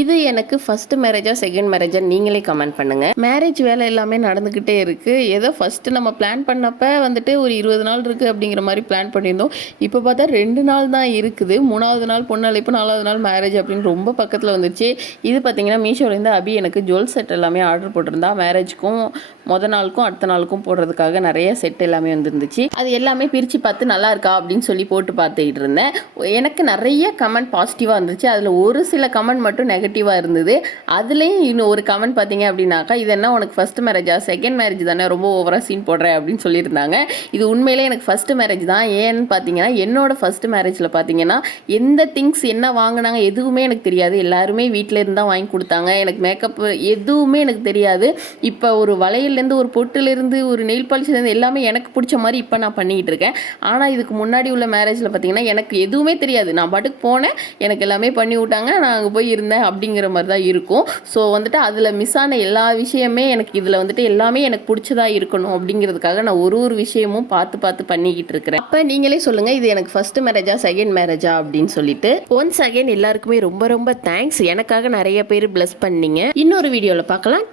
இது எனக்கு ஃபர்ஸ்ட் மேரேஜா செகண்ட் மேரேஜா நீங்களே கமெண்ட் பண்ணுங்க. மேரேஜ் வேலை எல்லாமே நடந்துக்கிட்டே இருக்கு. ஏதோ ஃபர்ஸ்ட் நம்ம பிளான் பண்ணப்ப வந்துட்டு ஒரு 20 நாள் இருக்கு அப்படிங்கிற மாதிரி பிளான் பண்ணியிருந்தோம். இப்போ பார்த்தா 2 நாள் தான் இருக்குது. 3வது நாள் பொண்ணு அழைப்பு, 4வது நாள் மேரேஜ் அப்படின்னு ரொம்ப பக்கத்தில் வந்துருச்சு. இது பார்த்தீங்கன்னா மீஷோலேருந்து அபி எனக்கு ஜுவல் செட் எல்லாமே ஆர்டர் போட்டிருந்தா. மேரேஜ்க்கும் நாளுக்கும் அடுத்த நாளுக்கும் போடுறதுக்காக நிறைய செட் எல்லாமே வந்துருந்துச்சு. அது எல்லாமே பிரித்து பார்த்து நல்லா இருக்கா அப்படின்னு சொல்லி போட்டு பார்த்துக்கிட்டு இருந்தேன். எனக்கு நிறைய கமெண்ட் பாசிட்டிவாக இருந்துச்சு. அதில் ஒரு சில கமெண்ட் மட்டும் நெகட்டிவாக இருந்தது. அதுலேயும் இன்னும் ஒரு கமெண்ட் பார்த்தீங்க அப்படின்னாக்கா, இது என்ன உனக்கு ஃபஸ்ட் மேரேஜா செகண்ட் மேரேஜ் தானே, ரொம்ப ஓவராக சீன் போடுறேன் அப்படின்னு சொல்லியிருந்தாங்க. இது உண்மையிலே எனக்கு ஃபஸ்ட்டு மேரேஜ் தான். ஏன்னு பார்த்தீங்கன்னா என்னோட ஃபஸ்ட்டு மேரேஜில் பார்த்தீங்கன்னா எந்த திங்ஸ் என்ன வாங்கினாங்க எதுவுமே எனக்கு தெரியாது. எல்லாருமே வீட்டில் இருந்து தான் வாங்கி கொடுத்தாங்க. எனக்கு மேக்கப் எதுவுமே எனக்கு தெரியாது. இப்போ ஒரு வளையல்லேருந்து ஒரு பொட்டுலேருந்து ஒரு நெயில் பாலிஷ்லேருந்து எல்லாமே எனக்கு பிடிச்ச மாதிரி இப்போ நான் பண்ணிக்கிட்டு இருக்கேன். ஆனால் இதுக்கு முன்னாடி உள்ள மேரேஜில் பார்த்தீங்கன்னா எனக்கு எதுவுமே தெரியாது. நான் பாட்டுக்கு போனேன், எனக்கு எல்லாமே பண்ணி விட்டாங்க, நான் அங்கே போய் இருந்தேன் அப்படிங்கிற மாதிரி தான் இருக்கும். ஸோ வந்துட்டு அதில் மிஸ் ஆன எல்லா விஷயமே எனக்கு இதில் வந்துட்டு எல்லாமே எனக்கு பிடிச்சதாக இருக்கணும் அப்படிங்கிறதுக்காக நான் ஒரு விஷயமும் பார்த்து பண்ணிக்கிட்டு இருக்கிறேன். அப்போ நீங்களே சொல்லுங்கள், இது எனக்கு ஃபர்ஸ்ட் மேரேஜா செகண்ட் மேரேஜா அப்படின்னு சொல்லிட்டு. ஒன்ஸ் அகைன் எல்லாருக்குமே ரொம்ப ரொம்ப தேங்க்ஸ். எனக்காக நிறைய பேர் பிளஸ் பண்ணீங்க. இன்னொரு வீடியோவில் பார்க்கலாம்.